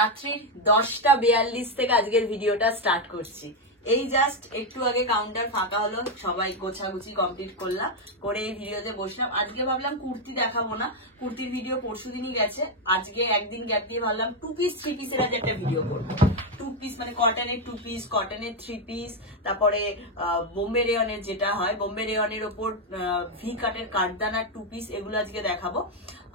রাত্রির 10:42 থেকে আজকের ভিডিওটা স্টার্ট করছি। এই জাস্ট একটু আগে কাউন্টার ফাঁকা হলো, সবাই গোছাগুছি কমপ্লিট করলাম, করে এই ভিডিওতে বসলাম। আজকে ভাবলাম কুর্তি দেখাবো না, কুর্তির ভিডিও পরশু দিনই গেছে। আজকে একদিন গ্যাপ দিয়ে ভাবলাম 2 পিস 3 পিসের আজ একটা ভিডিও করবো। 2 পিস মানে কটনের 2 পিস, কটনের 3 পিস, তারপরে বোম্বে রেয়নের যেটা হয়, বোম্বে রেয়নের ওপর ভি কাটের কাঠদানার 2 পিস, এগুলো আজকে দেখাবো।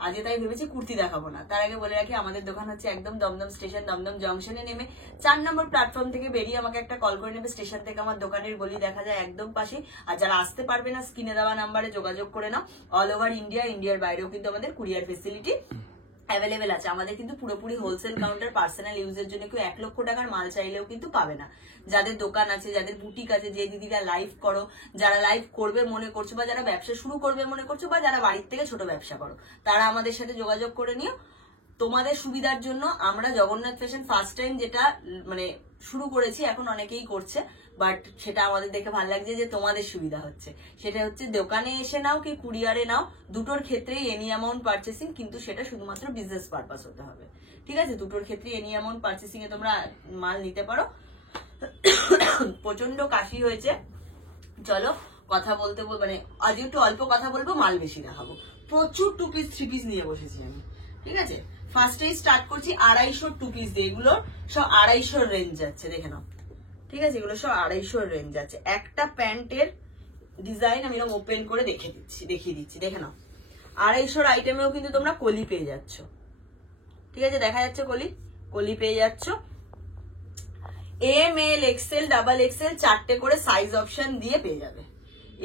আজকে তাই ভেবেছি কুর্তি দেখাবো না। তার আগে বলে রাখি, আমাদের দোকান হচ্ছে একদম দমদম স্টেশন, দমদম জংশনে নেমে 4 নম্বর প্ল্যাটফর্ম থেকে বেরিয়ে আমাকে একটা কল করে নেবে। স্টেশন থেকে আমার দোকানের গলি দেখা যায় একদম পাশে। আর যারা আসতে পারবে না, স্ক্রিনে দেওয়া নাম্বারে যোগাযোগ করে নাও। অল ওভার ইন্ডিয়া, ইন্ডিয়ার বাইরেও কিন্তু আমাদের কুরিয়ার ফেসিলিটি অ্যাভেলেবেল আছে। আমাদের কিন্তু পুরোপুরি হোলসেল কাউন্টার, পার্সোনাল ইউজের জন্য কেউ 1 লক্ষ টাকার মাল চাইলেও কিন্তু পাবে না। যাদের দোকান আছে, যাদের বুটিক আছে, যে দিদিরা লাইভ করো, যারা লাইভ করবে মনে করছো, বা যারা ব্যবসা শুরু করবে মনে করছো, বা যারা বাড়ির থেকে ছোট ব্যবসা করো, তারা আমাদের সাথে যোগাযোগ করে নিও। তোমাদের সুবিধার জন্য আমরা জগন্নাথ ফ্যাশন ফার্স্ট টাইম যেটা মানে শুরু করেছি, এখন অনেকেই করছে, বাট সেটা আমাদের দেখে ভালো লাগছে যে তোমাদের সুবিধা হচ্ছে। সেটা হচ্ছে দোকানে এসে নাও কি কুরিয়ারে নাও, দুটোর ক্ষেত্রেই এনি অ্যামাউন্ট পারচেসিং, কিন্তু সেটা শুধুমাত্র বিজনেস পারপাস হতে হবে। ঠিক আছে, দুটোর ক্ষেত্রে এনি অ্যামাউন্ট পারচেসিং এ তোমরা মাল নিতে পারো। প্রচন্ড কাশি হয়েছে, চলো কথা বলতে মানে আজ একটু অল্প কথা বলবো, মাল বেশি দেখাবো। প্রচুর 2 পিস 3 পিস নিয়ে বসেছি আমি। ঠিক আছে, ফার্স্টেই স্টার্ট করছি 250 2 পিস দিয়ে। এগুলো সব 250 রেঞ্জ যাচ্ছে, দেখে নাও। ঠিক আছে, এগুলো সব 250 রেঞ্জ যাচ্ছে। একটা প্যান্টের ডিজাইন আমি এরকম ওপেন করে দেখিয়ে দিচ্ছি, দেখে নাও। 250 আইটেমেও কিন্তু তোমরা কলি পেয়ে যাচ্ছ। ঠিক আছে, দেখা যাচ্ছে কলি পেয়ে যাচ্ছ। M L XL double XL 4টে করে সাইজ অপশন দিয়ে পেয়ে যাবে।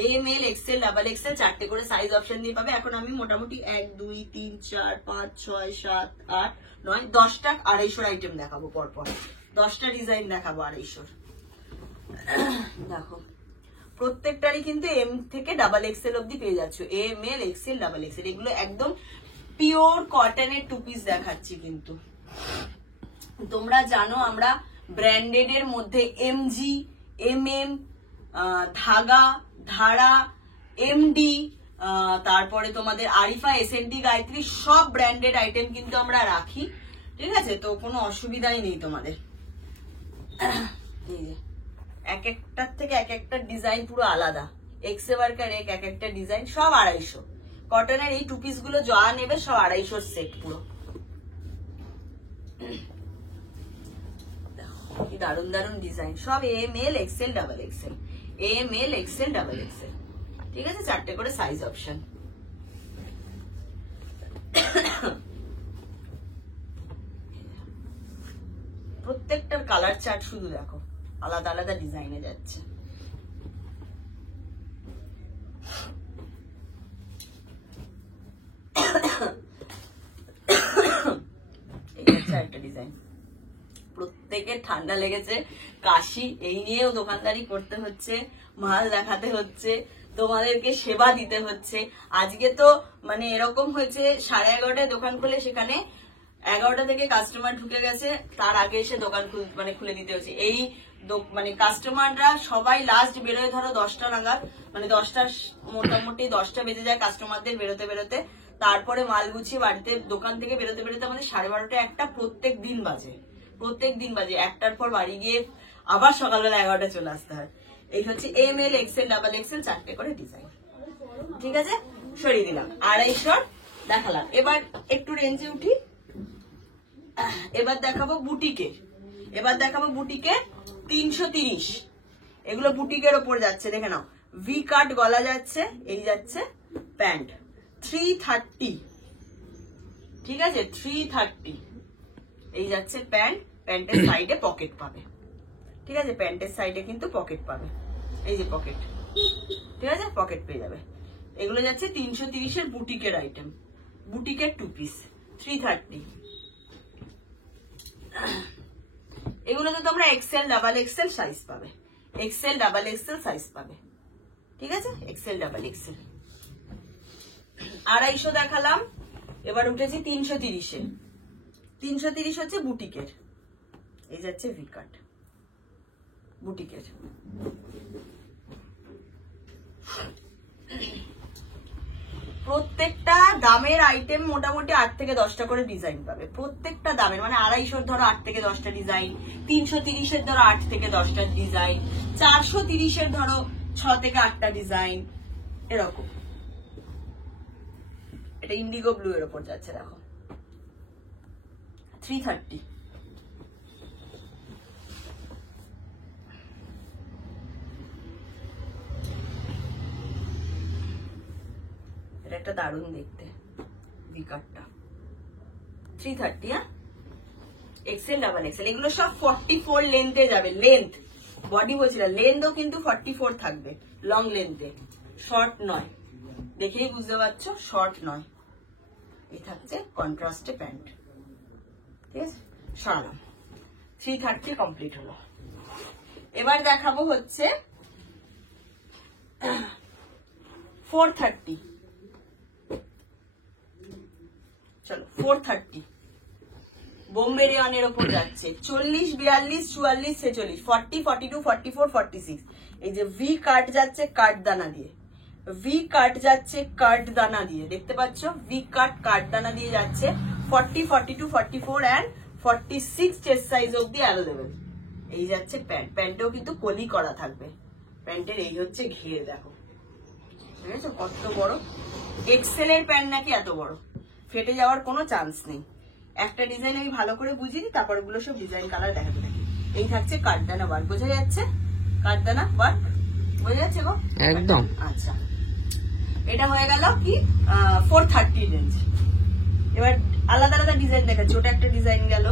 M L XL double XL 4টে করে সাইজ অপশন দিয়ে পাবে। এখন আমি মোটামুটি 1 2 3 4 5 6 7 8 9 10টা 250 আইটেম দেখাবো পরপর। 10টা ডিজাইন দেখাবো 250। দেখো, প্রত্যেকটারই কিন্তু এম থেকে ডাবল এক্সেল অব্দি পেয়ে যাচ্ছ। M L XL double XL, এগুলো একদম পিওর কটনের 2 পিস দেখাচ্ছি। কিন্তু তোমরা জানো আমরা ব্র্যান্ডেড এর মধ্যে এমজি, এমএম, ধাগা, ধারা, এমডি, তারপরে তোমাদের আরিফা, এসএনডি, গায়ত্রী, সব ব্র্যান্ডেড আইটেম কিন্তু আমরা রাখি। ঠিক আছে, তো কোনো অসুবিধাই নেই তোমাদের। এই যে এক একটার থেকে এক একটা ডিজাইন পুরো আলাদা, এক্সে ওয়ার্কার এক একটা ডিজাইন, সব 250। কটনের এই 2 পিস গুলো যা নেবে সব 250 সেট পুরো। দারুন দারুন ডিজাইন, সব M L XL double XL, M L XL double XL. ঠিক আছে, 4টে করে সাইজ অপশন। প্রত্যেকটার কালার চার্ট শুধু দেখো, আলাদা আলাদা ডিজাইনে যাচ্ছে। এই হচ্ছে একটা ডিজাইন। প্রত্যেকের ঠান্ডা লেগেছে, কাশি, এই নিয়েও দোকানদারি করতে হচ্ছে, মাল দেখাতে হচ্ছে, তোমাদেরকে সেবা দিতে হচ্ছে। আজকে তো মানে এরকম হয়েছে, 11:30টায় দোকান খুলে সেখানে 11টা থেকে কাস্টমার ঢুকে গেছে, তার আগে এসে দোকান খুলে দিতে হচ্ছে। এই মানে কাস্টমাররা সবাই লাস্ট বেরোয় ধরো 10টা নাগাদ, মানে 10টা মোটামুটি 10টা বেজে যায় কাস্টমারদের বেরোতে বেরোতে। তারপরে মাল গুছিয়ে বাড়িতে দোকান থেকে বেরোতে বেরোতে আমাদের 12:30টা 1টা প্রত্যেক দিন বাজে। 1টার পর বাড়ি গিয়ে আবার সকালবেলা 11টা চলে আসতে হয়। এই হচ্ছে M L XL double XL 4টে করে ডিজাইন। ঠিক আছে, সরিয়ে দিলাম 250 দেখালাম। এবার একটু রেঞ্জে উঠি, এবার দেখাবো বুটিকের। 330, এগুলো বুটিকের ওপর যাচ্ছে, দেখে নাও। ভি কাট গলা যাচ্ছে, এই যাচ্ছে প্যান্ট 330। ঠিক আছে, 330 এই যাচ্ছে প্যান্ট। প্যান্টের সাইডে পকেট পাবে। ঠিক আছে, প্যান্টের সাইডে কিন্তু পকেট পাবে, এই যে পকেট। ঠিক আছে, পকেট পেয়ে যাবে। এগুলো যাচ্ছে 330 বুটিকের আইটেম, বুটিকের 2 পিস 330। এগুলোতে তোমরা এক্সেল ডাবল এক্সেল সাইজ পাবে, এক্সেল ডাবল এক্সেল সাইজ পাবে। ঠিক আছে, এক্সেল ডাবল এক্সেল। 250 দেখালাম, এবার উঠেছি 330-এ। 330 হচ্ছে বুটিকের, এই যাচ্ছে ভি কাট বুটিকের। প্রত্যেকটা দামের আইটেম মোটামুটি 8 থেকে 10টা করে ডিজাইন পাবে, প্রত্যেকটা দামের, মানে 250 ধরো 8 থেকে 10টা ডিজাইন, 330 ধরো 8 থেকে 10টা ডিজাইন, 430 ধরো 6 থেকে 8টা ডিজাইন, এরকম। এটা ইন্ডিগো ব্লু এর উপর যাচ্ছে, দেখো 330। এটা একটা দারুণ দেখতে ভিকারটা, 330। হ্যাঁ, এক্সেল ডাবল এক্সেল, এগুলো সব 44 লেন্থে যাবে। লেন্থ বডি বলছিলাম, লেন্থও কিন্তু 44 থাকবে, লং লেন্থে, শর্ট নয়। দেখেই বুঝতে পারছো শর্ট নয়। এই থাকছে কন্ট্রাস্টে প্যান্ট, ঠিক আছে, সরালাম। 330 কমপ্লিট হলো। এবার দেখাবো হচ্ছে 430। চলো 430 বোম্বে রেয়নের ওপর যাচ্ছে, 40, 42, 44, 46, 40, 42, 44, 46। এই যে ভি কাট যাচ্ছে কাট দানা দিয়ে, ভি কাট যাচ্ছে কাট দানা দিয়ে, দেখতে পাচ্ছ, ভি কাট কাট দানা দিয়ে যাচ্ছে। 40, 42, 44 এন্ড 46 চেস্ট সাইজ অবধি অ্যাভেলেবেল। এই যাচ্ছে প্যান্ট, প্যান্টেও কিন্তু কলি করা থাকবে। প্যান্টের এই হচ্ছে ঘের, দেখো ঠিক আছে কত বড়। এক্সেল এর প্যান্ট নাকি এত বড়, ফেটে যাওয়ার কোনো চান্স নেই। একটা ডিজাইন আমি ভালো করে বুঝিয়ে দিই, তারপর ওগুলো সব ডিজাইন কালার দেখাতে থাকি। এই থাকছে কাঠদানা ওয়ার্ক, বোঝা যাচ্ছে কাঠদানা ওয়ার্ক, বোঝা যাচ্ছে গো একদম। আচ্ছা, এটা হয়ে গেল কি 430 রেঞ্জ। এবার আলাদা আলাদা ডিজাইন দেখাচ্ছি। ওটা একটা ডিজাইন গেল,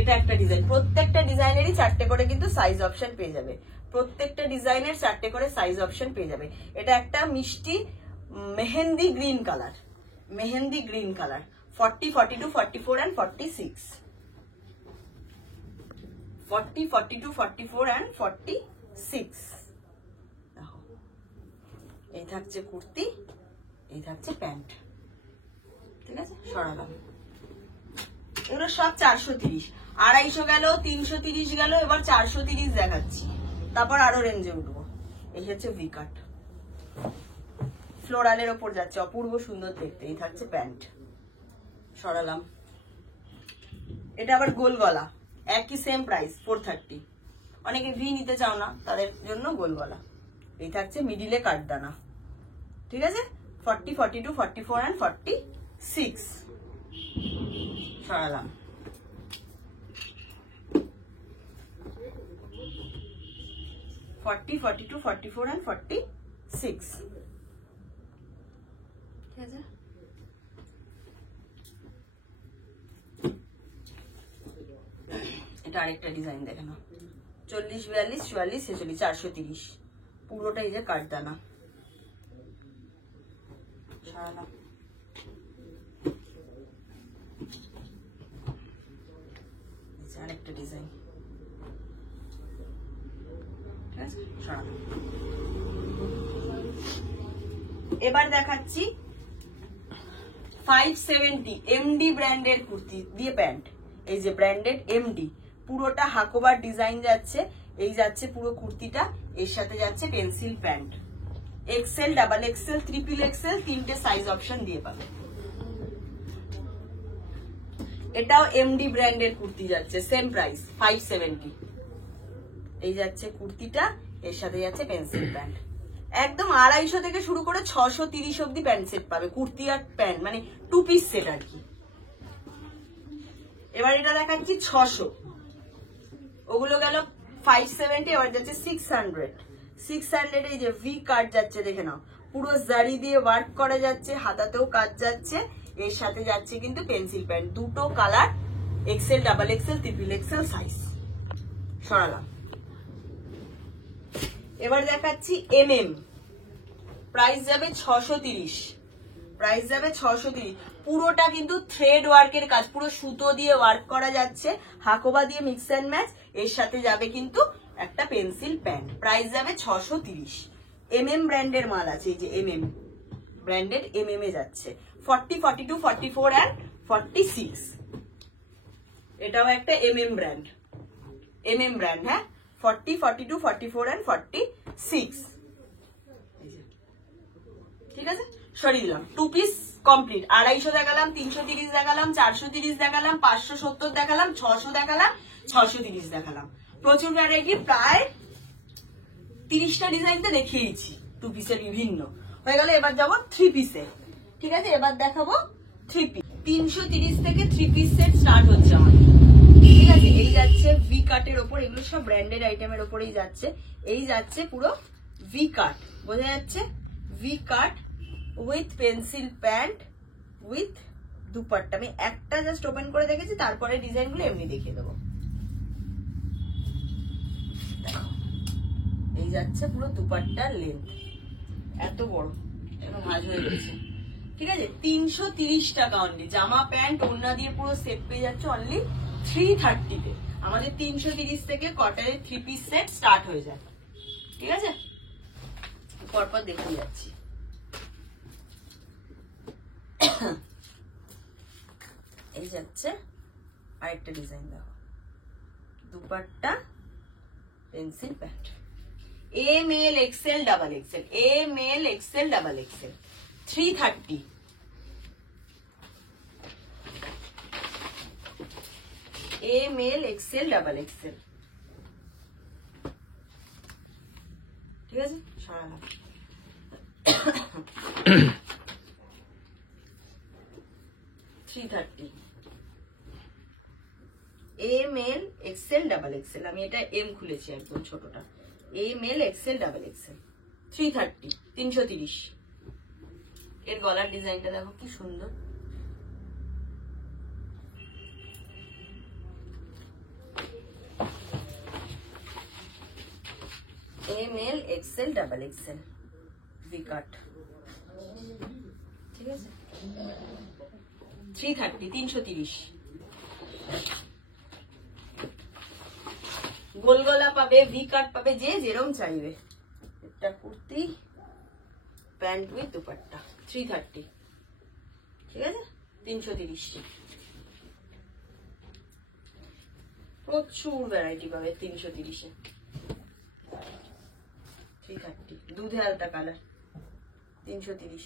এটা একটা ডিজাইন। প্রত্যেকটা ডিজাইনেরই 4টে করে কিন্তু সাইজ অপশন পেয়ে যাবে, প্রত্যেকটা ডিজাইনের 4টে করে সাইজ অপশন পেয়ে যাবে। এটা একটা মিষ্টি mehendi green colour, mehendi green colour, 40, 42, 44 and 46, 40, 42, 44 and 46। দেখো এই থাকছে কুর্তি, এই থাকছে প্যান্ট, ঠিক আছে, সরালাম। এগুলো সব 430, 250 গেল, 330 গেল, এবার 430 দেখাচ্ছি, তারপর আরো রেঞ্জে উঠবো। এই হচ্ছে ভি কাট, ফ্লোরালের ওপর যাচ্ছে, অপূর্ব সুন্দর দেখতে। এই থাকছে প্যান্ট, সরালাম। এটা আবার গোল গলা, একই সেম প্রাইস 430। অনেকে ভি নিতে চাও না, তাদের জন্য গোল গলা। এই থাকছে মিডিলে কাটদানা, ঠিক আছে, 40, 42, 44 and 46, সরালাম। ফর্টি, 42, 44 and 46, ঠিক আছে। এটা আরেকটা ডিজাইন দেখে নাও, 40, 42, 44, 46, 430, পুরোটাই যে কাঠদানা, সরালাম। আরেকটা ডিজাইন, ঠিক আছে, সরালাম। এবার দেখাচ্ছি 570 এমডি ব্র্যান্ডের কুর্তি দিয়ে প্যান্ট। এই যে ব্র্যান্ডেড এমডি, পুরোটা হাকোবার ডিজাইন যাচ্ছে। এই যাচ্ছে পুরো কুর্তিটা, এর সাথে যাচ্ছে pencil pant. XL, double XL, triple XL, 3টে সাইজ অপশন দিয়ে পাবে। এটাও এমডি ব্র্যান্ডের কুর্তি যাচ্ছে, সেম প্রাইস 570। এই যাচ্ছে কুর্তিটা, এর সাথে যাচ্ছে পেন্সিল প্যান্ট। একদম 250 থেকে শুরু করে 630 অব্দি প্যান্ট সেট পাবে, কুর্তি আর প্যান্ট, মানে 2 পিস সেট আর কি। এবার এটা দেখাচ্ছি 600, ওগুলো গেল 570, এবার যাচ্ছে 600। 600 এই যে ভি কাট যাচ্ছে, দেখে নাও, পুরো জারি দিয়ে ওয়ার্ক করা যাচ্ছে, হাতাতেও কাজ যাচ্ছে, এর সাথে যাচ্ছে কিন্তু পেন্সিল প্যান্ট, দুটো colour, XL, double XL, triple XL size, সরালাম। এবার দেখাচ্ছি এমএম, প্রাইস যাবে 630, প্রাইস যাবে 630। পুরোটা কিন্তু থ্রেড ওয়ার্কের কাজ, পুরো সুতো দিয়ে ওয়ার্ক করা যাচ্ছে, হাকোবা দিয়ে মিক্স অ্যান্ড ম্যাচ, এর সাথে যাবে কিন্তু একটা পেন্সিল প্যান্ট। প্রাইস যাবে 630। এমএম ব্র্যান্ডের মাল আছে, এই যে এমএম ব্র্যান্ডেড, এমএম এ যাচ্ছে 40, 42, 44 and 46। এটাও একটা এমএম ব্র্যান্ড, এমএম ব্র্যান্ড, হ্যাঁ, 40, 42, 44 and 46, ঠিক আছে, সরিয়ে দিলাম। 2 পিস কমপ্লিট। 250 দেখালাম, 330 দেখালাম, 430 দেখালাম, 570 দেখালাম, 600 দেখালাম, 630 দেখালাম। প্রচুর ভ্যারাইটি, প্রায় 30টা ডিজাইন তো দেখিয়েছি 2 পিসের বিভিন্ন। হয়ে গেল, এবার যাবো 3 পিসে। ঠিক আছে, এবার দেখাবো 3 পিস। 330 থেকে 3 পিস সেট স্টার্ট হচ্ছে আমাদের। ঠিক আছে, এই যাচ্ছে ভি কাটের ওপর, এগুলো সব ব্র্যান্ডেড আইটেমের ওপরেই যাচ্ছে। এই যাচ্ছে পুরো ভি কাট, বোঝা যাচ্ছে? V cut with pencil pant with dupatta. আমি একটা জাস্ট ওপেন করে দেখেছি, তারপরে ডিজাইনগুলো এমনি দেখিয়ে দেবো। দেখো, এই যাচ্ছে পুরো দুপাট্টার লেন্থ, এত বড়, এখন ভাঁজ হয়ে গেছে। ঠিক আছে, 330 টাকা অনলি। জামা প্যান্ট ওড়না দিয়ে পুরো সেট পেয়ে যাচ্ছে অনলি 330-তে। আমাদের 330 থেকে কটনের 3 পিস সেট স্টার্ট হয়ে যায়। ঠিক আছে, পরপর দেখে যাচ্ছি। এই যাচ্ছে আরেকটা ডিজাইন, দেখো dupatta pencil pant, M L XL double XL, M L XL double XL, 330। M L XL double XL. ঠিক আছে, সরালাম। 330 M L XL double XL. আমি এটা এম খুলেছি একদম ছোটটা। M L XL double XL, 330, 330। এর গলার ডিজাইনটা দেখো কি সুন্দর। M L XL double XL V cut. ঠিক আছে, 330, 330। গোল গলা পাবে, ভি কাট পাবে, যে যেরকম চাইবে। এটা কুর্তি প্যান্ট উইথ দুপাট্টা, 330। ঠিক আছে, 330। প্রচুর ভ্যারাইটি পাবে 330-এ। 330 দুধে আলতা কালার, 330।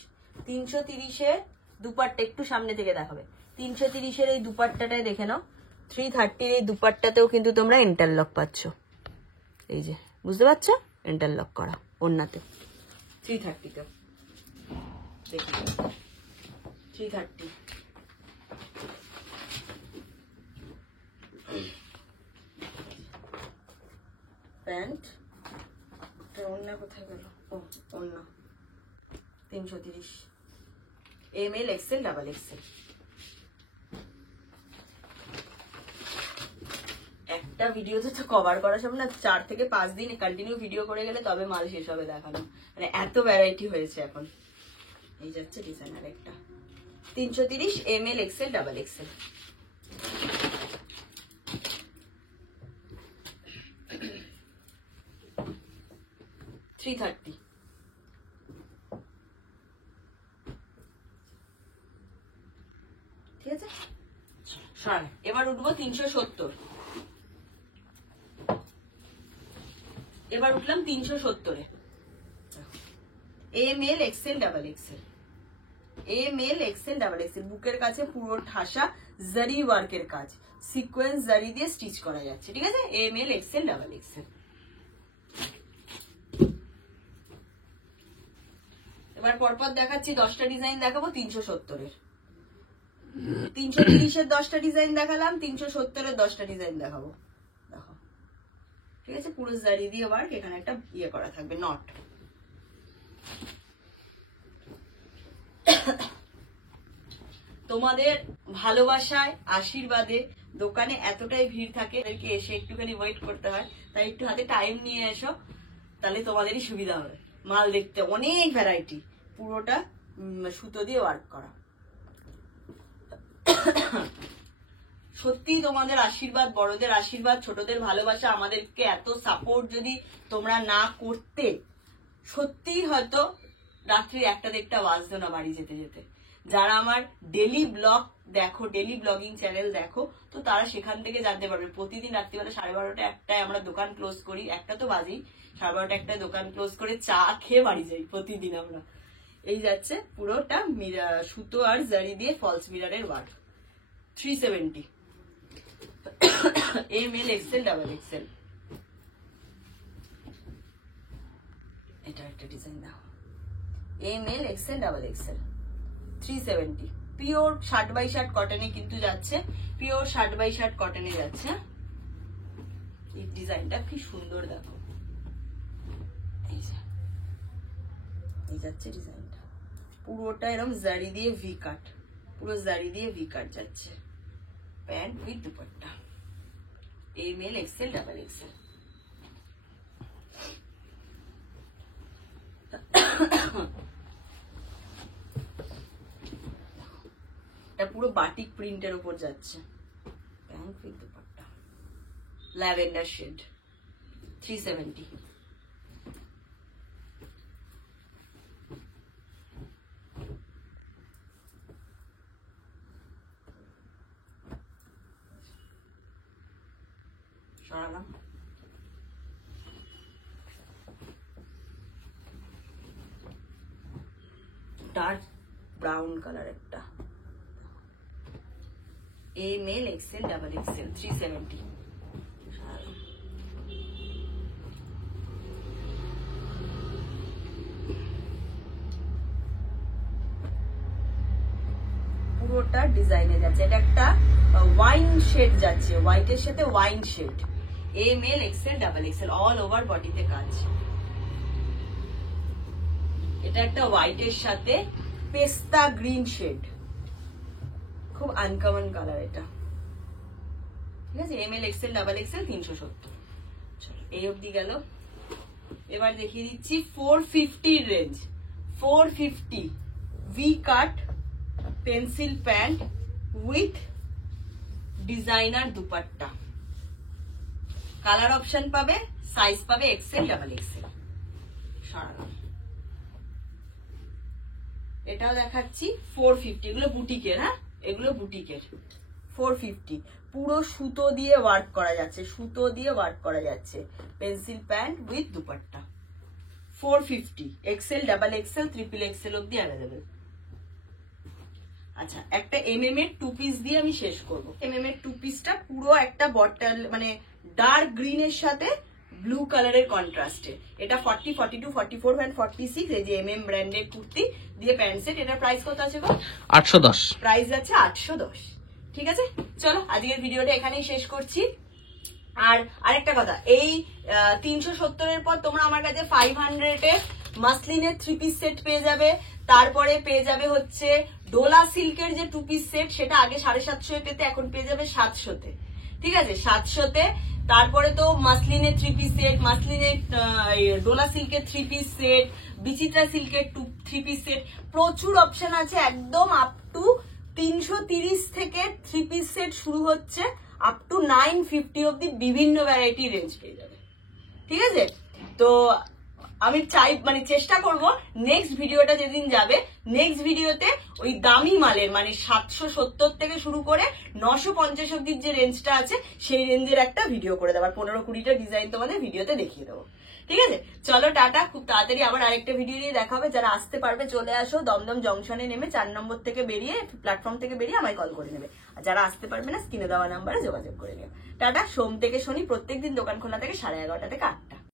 330-এ দুপাট্টা একটু সামনে থেকে দেখাবে। 330-এর এই দুপাট্টাটাই দেখে নাও। 330-র এই দুপাট্টাতেও কিন্তু তোমরা ইন্টারলক পাচ্ছ, এই যে বুঝতে পারছো, ইন্টারলক করা ওড়নাতে। 330-তেও দেখো, 330। প্যান্ট, ওড়না কোথায় গেল? ও, ওড়না 330, M L XL double XL. একটা ভিডিওতে তো কভার করা সব না, 4 থেকে 5 দিন কন্টিনিউ ভিডিও করে গেলে তবে মাল শেষ হবে দেখানো, মানে এত ভ্যারাইটি হয়েছে এখন। এই যাচ্ছে ডিজাইনার একটা, 330 M L XL double XL. ঠিক আছে, এবার উঠবো 370। এবার উঠলাম 370-এ। M L XL double XL, M L XL double XL. বুকের কাছে পুরো ঠাসা জারি ওয়ার্কের কাজ, সিকোয়েন্স জারি দিয়ে স্টিচ করা যাচ্ছে। ঠিক আছে, M L XL double XL. এবার পরপর দেখাচ্ছি 10টা ডিজাইন দেখাবো 370-এর। 330-এর 10টা ডিজাইন দেখালাম, 370-এর 10টা ডিজাইন দেখাবো। দেখো, ঠিক আছে, পুরো জারি দিয়ে ওয়ার্ক, এখানে একটা ইয়ে করা থাকবে নট। তোমাদের ভালোবাসায় আশীর্বাদে দোকানে এতটাই ভিড় থাকে, এসে একটুখানি ওয়েট করতে হয়, তাই একটু হাতে টাইম নিয়ে এসো, তাহলে তোমাদেরই সুবিধা হবে। মাল দেখতে অনেক ভ্যারাইটি, পুরোটা সুতো দিয়ে ওয়ার্ক করা। সত্যি তোমাদের আশীর্বাদ, বড়দের আশীর্বাদ, ছোটদের ভালোবাসা, আমাদেরকে এত সাপোর্ট যদি তোমরা না করতে, সত্যি হয়তো রাত্রি 1টা-1:30 বাজতো না বাড়ি যেতে যেতে। যারা আমার ডেলি ব্লগ দেখো, ডেলি ব্লগিং চ্যানেল দেখো, তো তারা সেখান থেকে জানতে পারবে। প্রতিদিন রাত্রিবেলা 12:30-1টায় আমরা দোকান ক্লোজ করি, 1টা তো বাজেই, 12:30-1টায় দোকান ক্লোজ করে চা খেয়ে বাড়ি যাই প্রতিদিন আমরা। এই যাচ্ছে পুরোটা সুতো আর জারি দিয়ে ফলস মিররের work. 370 ML XL double XL। এটা একটা ডিজাইন দাও, ML XL double XL 370। Pure 60x60 কটনে কিন্তু যাচ্ছে, পিওর 60x60 কটনে যাচ্ছে। এই ডিজাইনটা কি সুন্দর দেখো, এই যাচ্ছে ডিজাইনটা পুরোটা এরকম জারি দিয়ে ভি কাট, পুরো জারি দিয়ে ভি কাট যাচ্ছে। Pant with dupatta, ML XL double XL। এটা পুরো বাটিক প্রিন্টের উপর যাচ্ছে, pant with dupatta, lavender shade 370। সরালাম। ডার্ক ব্রাউন কালার একটা, ML XL ডাবল XL 370। পুরোটা ডিজাইনে যাচ্ছে, এটা একটা ওয়াইন শেড যাচ্ছে, হোয়াইটের সাথে wine shade, ML XL double XL all over বডিতে কাজ। এটা একটা হোয়াইটের সাথে পেস্তা গ্রিন শেড, খুব আনকমন কালার এটা, ঠিক আছে। ML XL double XL 370। চলো এই অবধি গেল। এবার দেখিয়ে দিচ্ছি 450 range, 450 V cut pencil pant with designer dupatta. Colour option পাবে, সাইজ পাবে XL ডাবল XL। সরালাম। এটাও দেখাচ্ছি 450, এগুলো বুটিকের, হ্যাঁ এগুলো বুটিকের। 450 পুরো সুতো দিয়ে ওয়ার্ক করা যাচ্ছে, সুতো দিয়ে ওয়ার্ক করা যাচ্ছে, pencil pant with dupatta. 450 XL double XL triple XL অব্দি অ্যাভেলেবেল। আচ্ছা একটা MM এর 2 পিস দিয়ে আমি শেষ করবো। MM এর 2 পিসটা পুরো একটা বটল মানে ডার্ক গ্রিনের সাথে ব্লু কালারের কন্ট্রাস্টে। এটা 40, 42, 44 and 46 এই যে MM ব্র্যান্ডের কুর্তি দিয়ে প্যান্ট সেট। এটার প্রাইস কত আছে গো? 810। প্রাইস আছে 810। ঠিক আছে, চলো আজকের ভিডিওটা এখানেই শেষ করছি। আর আরেকটা কথা, এই 370 এর পর তোমরা আমার কাছে 500 এ মাসলিনের 3 পিস সেট পেয়ে যাবে। তারপরে পেয়ে যাবে হচ্ছে ডোলা সিল্কের যে 2 পিস সেট, সেটা আগে 750 পেতে, এখন পেয়ে যাবে 700-তে। ঠিক আছে 700-তে। তারপরে তো মাসলিনের 3 পিস সেট, মাসলিনের ডোলা সিল্কের 3 পিস সেট, বিচিত্রা সিল্কের 3 পিস সেট, প্রচুর অপশন আছে। একদম আপ টু 330 থেকে 3 পিস সেট শুরু হচ্ছে, আপ টু 950 অব্দি বিভিন্ন ভ্যারাইটি রেঞ্জ পেয়ে যাবে। ঠিক আছে, তো আমি চাই মানে চেষ্টা করব নেক্সট ভিডিওটা যেদিন যাবে, নেক্সট ভিডিওতে ওই দামি মালের মানে 770 থেকে শুরু করে 950 অব্দির যে রেঞ্জটা আছে সেই রেঞ্জের একটা ভিডিও করে দেবো। 15-20টা ডিজাইন তোমাদের ভিডিওতে দেখিয়ে দেবো। ঠিক আছে, চলো টাটা। খুব তাড়াতাড়ি আবার আরেকটা ভিডিও নিয়ে দেখা হবে। যারা আসতে পারবে চলে আসো, দমদম জংশনে নেমে 4 নম্বর থেকে বেরিয়ে, প্ল্যাটফর্ম থেকে বেরিয়ে আমায় কল করে নেবে। আর যারা আসতে পারবে না স্ক্রিনে দেওয়া নাম্বারে যোগাযোগ করে নেবে। টাটা। সোম থেকে শনি প্রত্যেকদিন দোকান খোলা থেকে 11:30 থেকে 8টা।